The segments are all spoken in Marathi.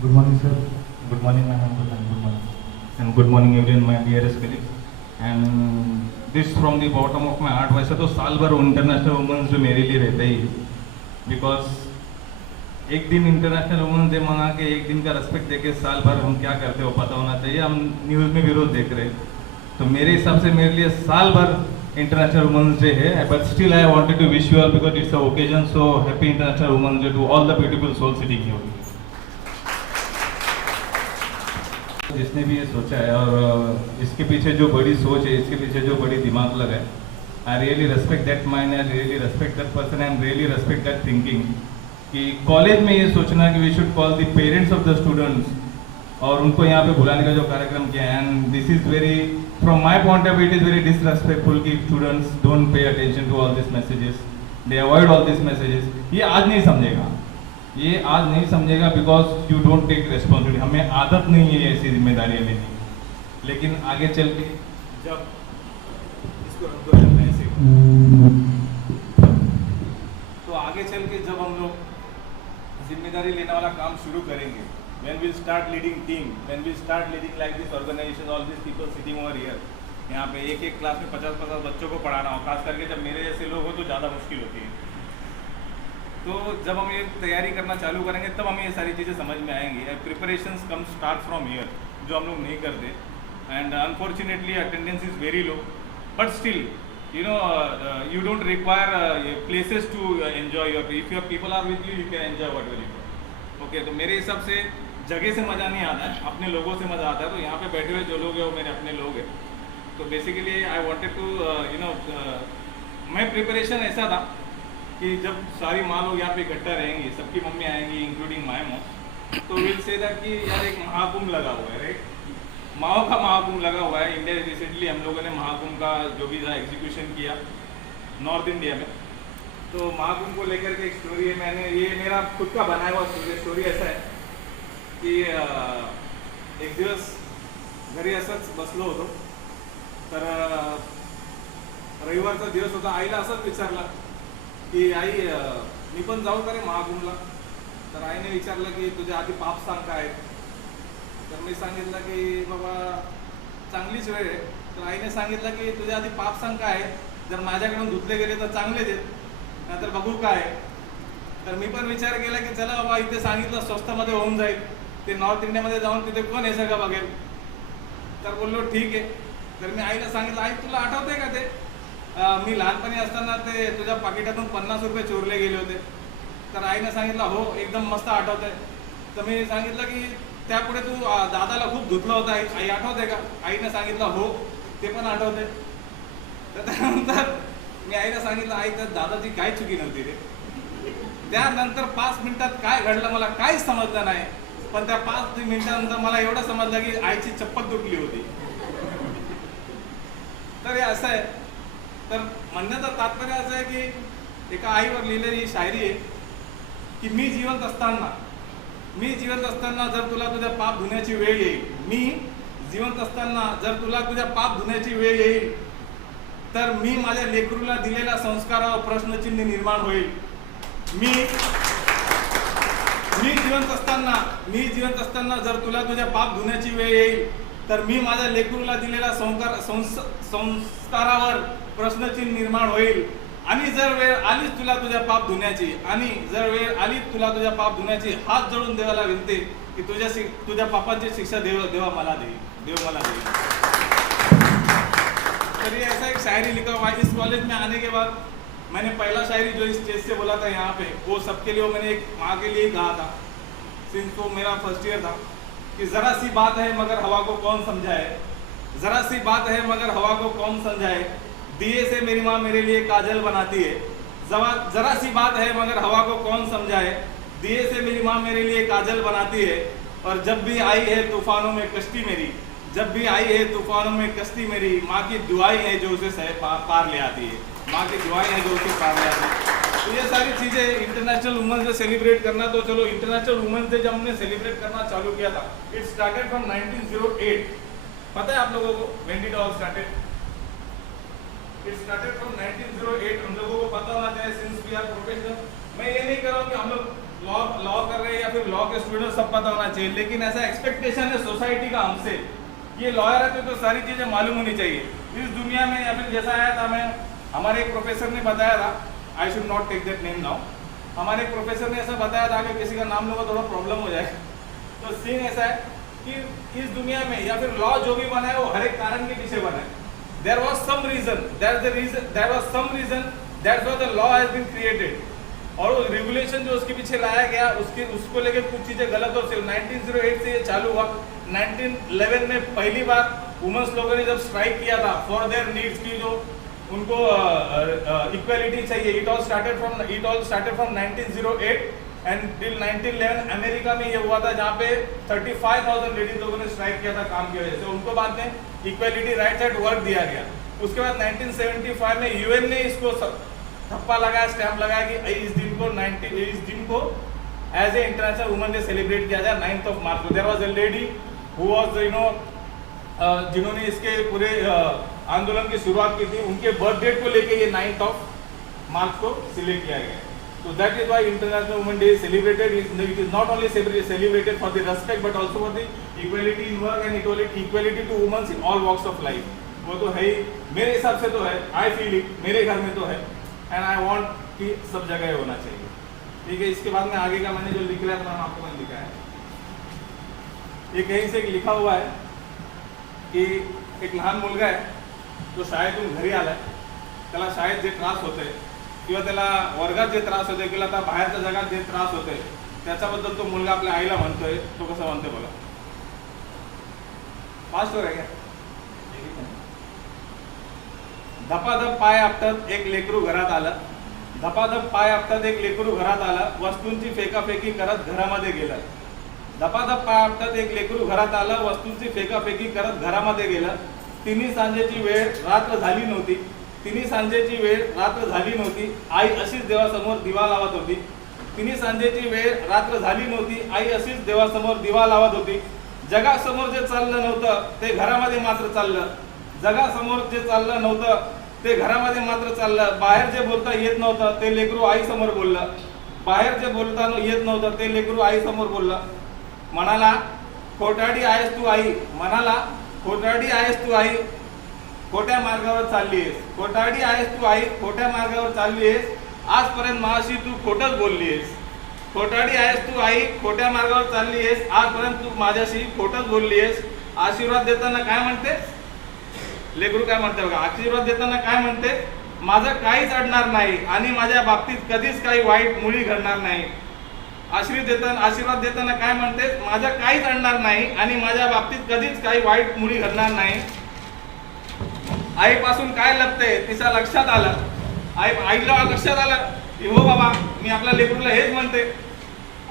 Sir. Good morning, madam. Good morning. Good morning. And good morning, everyone, my dearest colleagues. And this from the bottom of my heart. वैसे तो साल भर इंटरनेशनल वुमेंस डे मेरे लिए रहता ही बिकॉज़ एक दिन इंटरनेशनल वुमेंस डे मना के एक दिन का रेस्पेक्ट देके साल भर हम क्या करते हो पता होना चाहिए हम न्यूज़ में रोज देख रहे हैं तो मेरे हिसाब से मेरे लिए साल भर इंटरनेशनल वुमेंस डे है but still I wanted to wish you all because it's a occasion so happy International Women's Day to all the beautiful soul city की जिसने भी ये सोचा है और इसके पीछे जो बड़ी सोच है, इसके पीछे जो बड़ी दिमाग लगा है I really respect that mind I really respect that person I and really respect that thinking कि कॉलेज में ये सोचना कि we should call the parents of the students और उनको यहाँ पे बुलाने का जो कार्यक्रम किया है। And this is very from my point of it is very disrespectful कि students don't pay attention to all this messages they avoid all this messages ये आज नहीं समझेगा। ये आज नहीं समझेगा because you don't take responsibility हमें आदत नहीं है ऐसी जिम्मेदारियाँ लेने की। लेकिन आगे चल के जब इसको रख दो यार, ऐसे तो आगे चल के जब हम लोग ज़िम्मेदारी लेने वाला काम शुरू करेंगे when we'll start leading team when we'll start leading like this organization all these people sitting over here. यहाँ पे एक एक क्लास में पचास पचास बच्चों को पढ़ाना हो खास करके जब मेरे जैसे लोग हो तो ज़्यादा मुश्किल होती है। तो जब हम ये तैयारी करना चालू करेंगे तब हमें ये सारी चीज़ें समझ में आएँगी। प्रिपरेशन कम स्टार्ट फ्रॉम ईयर जो हम लोग नहीं करते। And unfortunately attendance is very low but still know uh, uh, you don't require uh, places to uh, enjoy your if your people are with you you can okay तो मेरे हिसाब से जगह से मज़ा नहीं आता है अपने लोगों से मज़ा आता है। तो यहाँ पे बैठे हुए जो लोग हैं वो मेरे अपने लोग हैं। तो basically I wanted to you know मैं प्रिपरेशन ऐसा था कि जब सारी माँ लोग यहाँ पे इकट्ठा रहेंगी, सबकी मम्मी आएँगी इंक्लूडिंग माई मॉम तो विल से दैट कि यार एक महाकुंभ लगा हुआ है राइट माओ का महाकुंभ लगा हुआ है। इंडिया रिसेंटली हम लोगों ने महाकुंभ का जो भी था एग्जीक्यूशन किया नॉर्थ इंडिया में। तो महाकुंभ को लेकर के एक स्टोरी है, मैंने ये मेरा खुद का बनाया हुआ स्टोरी स्टोरी ऐसा है की एक दिवस घरी असंच बसलो होतो। तर रविवारचा दिवस होता, आईला असंच विचारलं की आई मी पण जाऊ का रे महाकुंभला? तर आईने विचारलं की तुझ्या आधी पाप सांग काय? तर मी सांगितलं की बाबा चांगलीच वेळ आहे. तर आईने सांगितलं की तुझ्या आधी पाप सांग काय? जर माझ्याकडून धुतले गेले तर चांगलेच आहेत. नाहीतर बघू काय? आहे. तर मी पण विचार केला की चला बाबा इथे सांगितलं स्वस्तमध्ये होऊन जाईल. ते नॉर्थ इंडियामध्ये जाऊन तिथे कोण हे सगळं बघेल? तर बोललो ठीक आहे. तर मी आईला सांगितलं आई तुला आठवतंय का मी लहानपणी असताना ते तुझ्या पाकिटातून पन्नास रुपये चोरले गेले होते. तर आईनं सांगितलं हो एकदम मस्त आठवतंय. तर मी सांगितलं की त्यापुढे तू दादाला खूप धुतलं होतं आई. आई आठवते का? आईनं सांगितलं हो ते पण आठवते. तर त्यानंतर मी आईला सांगितलं आई तर दादाची काय चुकी नव्हती रे? त्यानंतर पाच मिनिटात काय घडलं मला काहीच समजलं नाही. पण त्या पाच मिनिटानंतर मला एवढं समजलं की आईची चप्पल तुटली होती. तर हे असं आहे. तर म्हणण्याचं तात्पर्य असं आहे की एका आईवर लिहिलेली शायरी आहे की मी जिवंत असताना मी जिवंत असताना जर तुला तुझ्या पाप धुण्याची वेळ येईल मी जिवंत असताना जर तुला तुझ्या पाप धुण्याची वेळ येईल तर मी माझ्या लेकरूला दिलेल्या संस्कारावर प्रश्नचिन्ह निर्माण होईल. मी मी जिवंत असताना मी जिवंत असताना जर तुला तुझ्या पाप धुण्याची वेळ येईल तर मी माझ्या लेकरूला दिलेल्या संस्कार संस- संस्कारावर प्रश्नचिन्ह निर्माण होईल. आणि जर वेळ आलीच तुला तुझ्या पाप धुण्याची आणि जर वेळ आलीच तुला तुझ्या पाप धुण्याची हात जोडून देवाला विनते की तुझ्या तुझ्या पापाची शिक्षा देव देवा मला देईल देव मला देईल तर ये ऐसा एक शायरी लिखा हुआ इस कॉलेज में आने के बाद मैंने पहला शायरी जो इस स्टेज से बोला था यहाँ पे वो सबके लिए वो मैंने एक माँ के लिए कहा था सिंस वो मेरा फर्स्ट ईयर था कि जरा सी बात है मगर हवा को कौन समझाए? जरा सी बात है मगर हवा को कौन समझाए? दिए से मेरी माँ मेरे लिए काजल बनाती है। जरा सी बात है मगर हवा को कौन समझाए? दिए से मेरी माँ मेरे लिए काजल बनाती है और जब भी आई है तूफानों में कश्ती मेरी। जब भी आई है तूफानों में कश्ती मेरी माँ की दुआई है जो उसे सह पा, पार ले आती है। माँ की दुआई है जो उसे पार ले आती है। तो ये सारी चीज़ें इंटरनेशनल वुमेंस डे सेलिब्रेट करना तो चलो इंटरनेशनल वुमेंस डे जब हमने सेलिब्रेट करना चालू किया था इट स्टार्टेड फ्रॉम 1908 पता है आप लोगों को? When did all started it started from 1908 हम लोगों को पता होना चाहिए सिंस वी आर प्रोफेशनल मैं ये नहीं कर रहा हूँ कि हम लोग लॉ लॉ कर रहे हैं या फिर लॉ के स्टूडेंट सब पता होना चाहिए, लेकिन ऐसा एक्सपेक्टेशन है सोसाइटी का हमसे। ये लॉयर है तो सारी चीज़ें मालूम होनी चाहिए। इस दुनिया में या फिर जैसा आया था मैं, हमारे एक प्रोफेसर ने बताया था I should not take that name now हमारे एक प्रोफेसर ने ऐसा बताया था कि किसी का नाम लूँगा थोड़ा प्रॉब्लम हो जाएगा तो सीन ऐसा है कि इस दुनिया में या फिर लॉ जो भी बना है, वो हर एक कारण के पीछे बना है। There was some reason there the reason there was some reason that was the law has been created और वो रेगुलेशन जो उसके पीछे लाया गया, उसके, उसको लेके कुछ चीज़ें गलत और सिर्फ़ 1908 से ये चालू हुआ। 1911 में पहली बार वुमेन्स लोगों ने जब स्ट्राइक किया था फॉर देयर नीड्स की जो उनको इक्वालिटी चाहिए it all started from it all started from 1908 and till 1911 America में ये हुआ था जहाँ पे 35,000 लेडीज़ लोगों ने स्ट्राइक किया था काम की वजह से। उनको बाद में इक्वालिटी राइट एट वर्क दिया गया। उसके बाद 1975 में यूएन ने इसको थप्पा लगाया स्टैंप लगाया कि इस दिन को 90 इस दिन को as a international women day celebrate KIA जाए ninth of March there was a lady who was you know जिन्होंने इसके पूरे आंदोलन की शुरुआत की थी उनके बर्थ डेट को लेके ये नाइन्थ ऑफ़ मार्च को सिलेक्ट किया गया। So that is why International Women Day is celebrated. It is not only celebrated for the respect but also for the equality in work and equality equality to women in all walks of life. वो तो है ही मेरे हिसाब से तो है आई फील इट मेरे घर में तो है एंड आई वांट कि सब जगह होना चाहिए ठीक है इसके बाद में आगे का मैंने जो लिख रहा था आपको मैंने लिखा है ये कहीं से लिखा हुआ है की एक लहान मुलगा आहे तो शाळेतून घरी आलाय त्याला शाळेत जे त्रास होते किंवा त्याला वर्गात जे त्रास होते किंवा आता बाहेरच्या जगात जे त्रास होते त्याच्याबद्दल तो मुलगा आपल्या आईला म्हणतोय तो कसा म्हणतोय बघा. फास्ट हो धपाधप पाय आपटत एक लेकरू घरात आलं. धपाधप पाय आपटत एक लेकरू घरात आलं वस्तूंची फेकाफेकी करत घरामध्ये गेलं. धपाधप पाय आपटत एक लेकरू घरात आलं वस्तूंची फेकाफेकी करत घरामध्ये गेलं. तिन्ही सांजेची वेळ रात्र झाली नव्हती. तिन्ही सांजेची वेळ रात्र झाली नव्हती. आई अशीच देवासमोर दिवा लावत होती. तिन्ही सांजेची वेळ रात्र झाली नव्हती. आई अशीच देवासमोर दिवा लावत होती. जगासमोर जे चाललं नव्हतं ते घरामध्ये मात्र चाललं. जगासमोर जे चाललं नव्हतं ते घरामध्ये मात्र चाललं. बाहेर जे बोलता येत नव्हतं ते लेकरू आईसमोर बोललं. बाहेर जे बोलता येत नव्हतं ते लेकरू आईसमोर बोललं. म्हणाला खोटाडी आहेस तू आई. म्हणाला खोटाडी आहेस तू आई. खोट्या मार्गावर चालली आहेस खोटाडी आहेस तू आई. खोट्या मार्गावर चालली आहेस आजपर्यंत माशी तू खोटच बोलली आहेस खोटाडी आहेस तू आई. खोट्या मार्गावर चालली आहेस आजपर्यंत तू माझ्याशी खोटच बोलली आहेस आशीर्वाद देताना काय म्हणतेस लेकरू काय म्हणते बघा? आशीर्वाद देताना काय म्हणते? माझं काहीच अडणार नाही आणि माझ्या बाबतीत कधीच काही वाईट मुळी घडणार नाही. आशीर्वाद देताना आशीर्वाद देताना काय म्हणतेस? माझं काहीच अडणार नाही आणि माझ्या बाबतीत कधीच काही वाईट मुळी घडणार नाही. आईपासून काय लपते तिचा लक्षात आलं. आई आईला लक्षात आलं की हो बाबा मी आपल्या लेकरूला हेच म्हणते.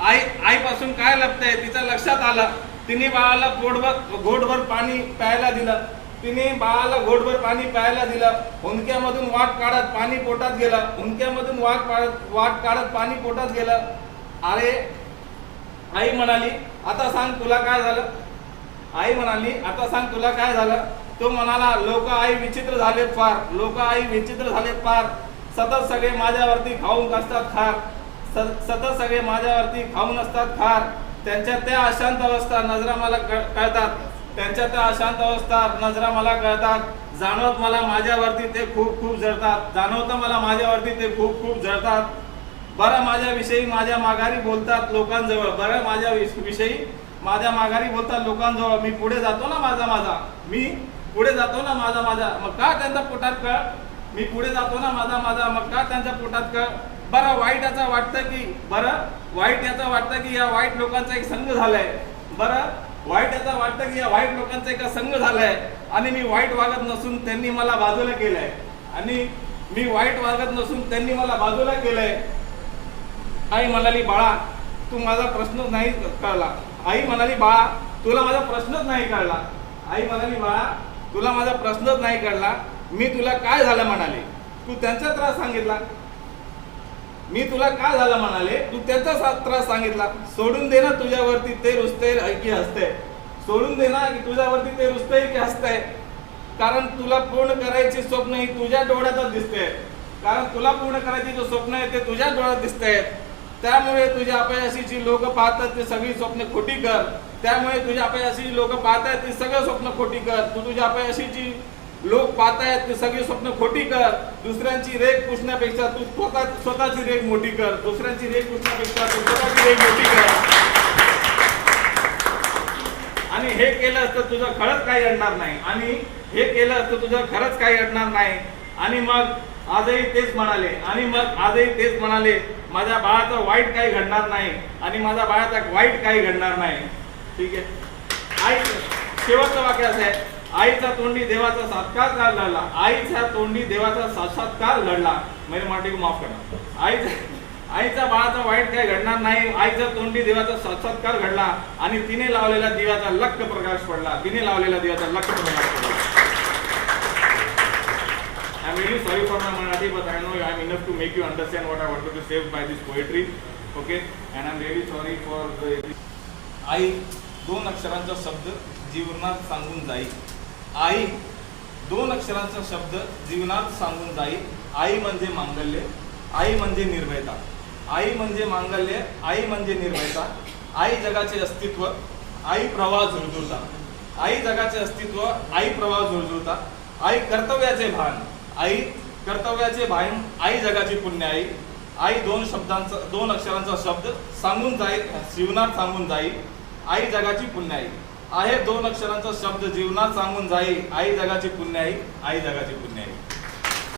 आई आईपासून काय लपते तिचं लक्षात आलं. तिने बाळाला गोडभर घोटभर पाणी प्यायला दिलं. तिने बाळाला घोटभर पाणी प्यायला दिलं. हुंदक्यामधून वाट काढत पाणी पोटात गेलं. हुंदक्यामधून वाट काढत वाट काढत पाणी पोटात गेलं. अरे आई म्हणाली आता सांग तुला काय झालं? आई म्हणाली आता सांग तुला काय झालं? तो म्हणाला लोक आई विचित्र झालेत फार. लोक आई विचित्र झालेत फार. सतत सगळे माझ्यावरती खाऊन असतात खार. सतत सगळे माझ्यावरती खाऊन असतात खार. त्यांच्या त्या अशांत अवस्था नजरा मला कळ- कळतात. त्यांच्या त्या अशांत अवस्था नजरा मला कळतात. जाणवत मला माझ्यावरती ते खूप खूप जळतात. जाणवतं मला माझ्यावरती ते खूप खूप जळतात. बरं माझ्याविषयी माझ्या माघारी बोलतात लोकांजवळ. बरं माझ्या विषयी माझ्या माघारी बोलतात लोकांजवळ. मी पुढे जातो ना माझा माझा. मी पुढे जातो ना माझा माझा. मग का त्यांच्या पोटात कळ? मी पुढे जातो ना माझा माझा. मग का त्यांच्या पोटात कळ? बरं वाईट याचा वाटतं की बरं वाईट याचा वाटतं की या वाईट लोकांचा एक संघ झालाय. बरं वाईट याचा वाटतं की या वाईट लोकांचा एक संघ झालाय. आणि मी वाईट वागत नसून त्यांनी मला बाजूला केलंय. आणि मी वाईट वागत नसून त्यांनी मला बाजूला केलंय. आई म्हणाली बाळा तू माझा प्रश्न नाही कळला. आई म्हणाली बाळा तुला माझा प्रश्नच नाही कळला. आई म्हणाली बाळा तुला माझा प्रश्नच नाही कळला. मी तुला काय झालं म्हणाले? तू त्यांचा त्रास सांगितला. मी तुला काय झालं म्हणाले? तू त्यांचा त्रास सांगितला. सोडून दे ना तुझ्यावरती ते रुसते की हसते. सोडून दे ना की तुझ्यावरती ते रुसते की हसते. कारण तुला पूर्ण करायची स्वप्न ही तुझ्या डोळ्यातच दिसते. कारण तुला पूर्ण करायची जो स्वप्न आहे ते तुझ्या डोळ्यात दिसते. त्यामुळे तुझ्या अपयशाची लोक पाहतात ते सगळी स्वप्न खोटी कर. त्यामुळे तुझ्या अपयशाची लोक पाहतायत ती सगळं स्वप्न खोटी कर. तू तुझ्या अपयशाची लोक पाहतायत ते सगळी स्वप्न खोटी कर. दुसऱ्यांची रेख पुसण्यापेक्षा तू स्वतः स्वतःची रेख मोठी कर. दुसऱ्यांची रेख पुसण्यापेक्षा तू स्वतःची रेख मोठी कर. आणि हे केलं असतं तुझं खरंच काही अडणार नाही. आणि हे केलं असतं तुझं खरंच काही अडणार नाही. आणि मग आजही तेच म्हणाले. आणि मग आजही तेच म्हणाले माझ्या बाळाचं वाईट काही घडणार नाही. आणि माझ्या बाळाचा वाईट काही घडणार नाही. ठीक आहे. आई शेवटचं वाक्य असं आहे आईचा तोंडी देवाचा साक्षात्कार लढला. आईच्या तोंडी देवाचा साक्षात्कार लढला. मेरे मराठी को माफ करा. आईचा आईचा बाळाचा वाईट काय घडणार नाही. आईच्या तोंडी देवाचा साक्षात्कार घडला. आणि तिने लावलेला दिव्याचा लक्क प्रकाश पडला. तिने लावलेला दिव्याचा लक्क प्रकाश पडला. I am really sorry for my Marathi but I know I am enough to make you understand what I want to save by this poetry okay and I am really sorry for I दोन अक्षरांचा शब्द जीवनात सांगून जाईल. आई दोन अक्षरांचा शब्द जीवनात सांगून जाईल. आई म्हणजे मांगल्य आई म्हणजे निर्भयता. आई म्हणजे मांगल्य आई म्हणजे निर्भयता. आई जगाचे अस्तित्व आई प्रवाह झुळझुळता आई जगाचे अस्तित्व आई प्रवाह झुळझुळता आई कर्तव्याचे भान आई कर्तव्याचे भान आई जगाची पुण्य आई आई दोन शब्दांचा दोन अक्षरांचा शब्द सांगून जाईल जीवनात सांगून जाईल. आई जगाची पुण्य आई आहे दोन अक्षरांचा शब्द जीवनात सांगून जाई आई जगाची पुण्य आई आई जगाची पुण्य आई